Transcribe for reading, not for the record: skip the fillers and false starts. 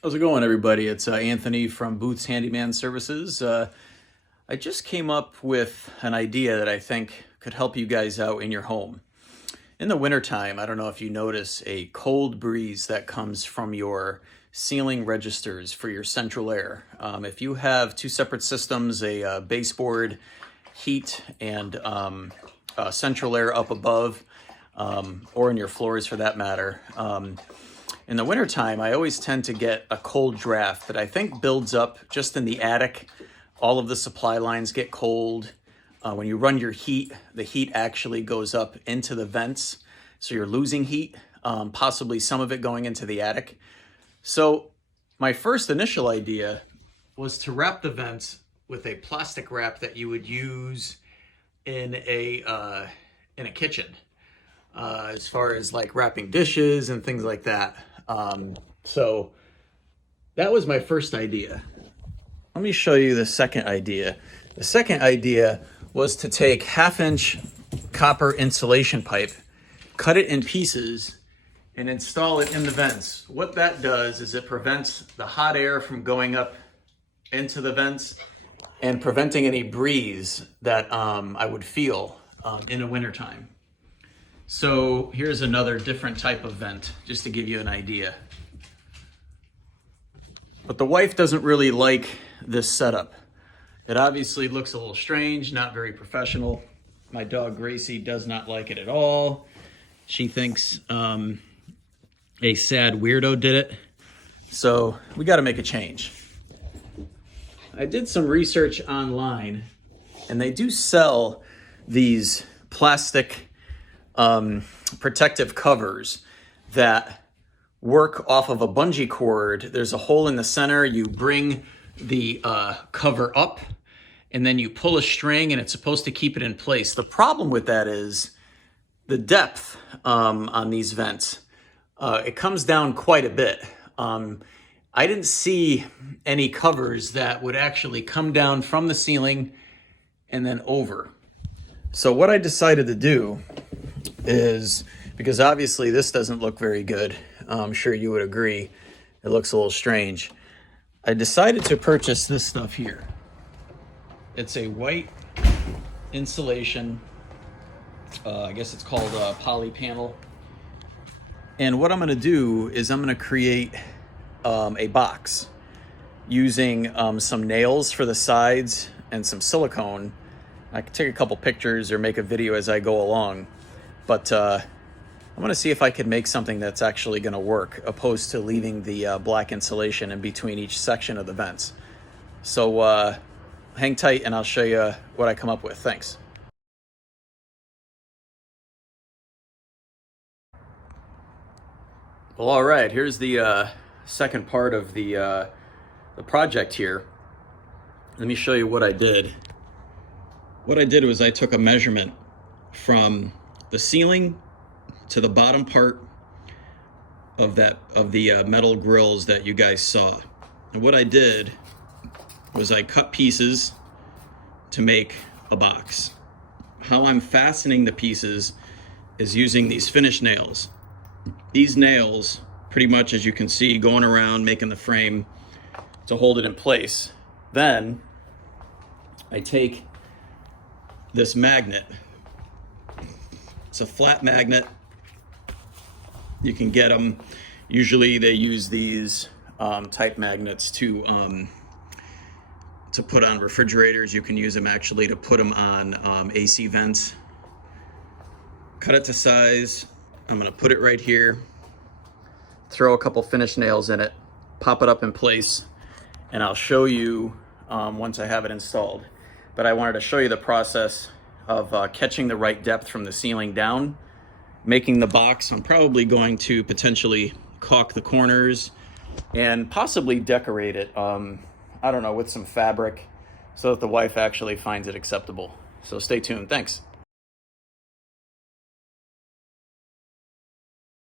How's it going, everybody? It's Anthony from Booth's Handyman Services. I just came up with an idea that I think could help you guys out in your home. In the wintertime, I don't know if you notice a cold breeze that comes from your ceiling registers for your central air. If you have two separate systems, a baseboard heat and central air up above, or in your floors for that matter, in the wintertime, I always tend to get a cold draft that I think builds up just in the attic. All of the supply lines get cold. When you run your heat, the heat actually goes up into the vents. So you're losing heat, possibly some of it going into the attic. So my first initial idea was to wrap the vents with a plastic wrap that you would use in a kitchen, as far as like wrapping dishes and things like that. So that was my first idea. Let me show you the second idea. The second idea was to take 1/2-inch copper insulation pipe, cut it in pieces, and install it in the vents. What that does is it prevents the hot air from going up into the vents and preventing any breeze that I would feel in the wintertime. So here's another different type of vent, just to give you an idea. But the wife doesn't really like this setup. It obviously looks a little strange, not very professional. My dog Gracie does not like it at all. She thinks a sad weirdo did it. So we got to make a change. I did some research online, and they do sell these plastic protective covers that work off of a bungee cord. There's a hole in the center. You bring the cover up and then you pull a string and it's supposed to keep it in place. The problem with that is the depth on these vents. It comes down quite a bit. I didn't see any covers that would actually come down from the ceiling and then over. So what I decided to do is, because obviously this doesn't look very good, I'm sure you would agree, it looks a little strange. I decided to purchase this stuff here. It's a white insulation, I guess it's called poly panel. And what I'm gonna do is I'm gonna create a box using some nails for the sides and some silicone. I can take a couple pictures or make a video as I go along. But I'm gonna see if I could make something that's actually gonna work, opposed to leaving the black insulation in between each section of the vents. So hang tight and I'll show you what I come up with. Thanks. Well, all right, here's the second part of the project here. Let me show you what I did. What I did was I took a measurement from the ceiling to the bottom part of the metal grills that you guys saw. And what I did was I cut pieces to make a box. How I'm fastening the pieces is using these finish nails. These nails, pretty much as you can see, going around making the frame to hold it in place. Then I take this magnet. It's a flat magnet. You can get them. Usually they use these type magnets to put on refrigerators. You can use them actually to put them on AC vents. Cut it to size. I'm gonna put it right here. Throw a couple finish nails in it. Pop it up in place. And I'll show you once I have it installed. But I wanted to show you the process of catching the right depth from the ceiling down, making the box. I'm probably going to potentially caulk the corners and possibly decorate it, I don't know, with some fabric so that the wife actually finds it acceptable. So stay tuned. Thanks.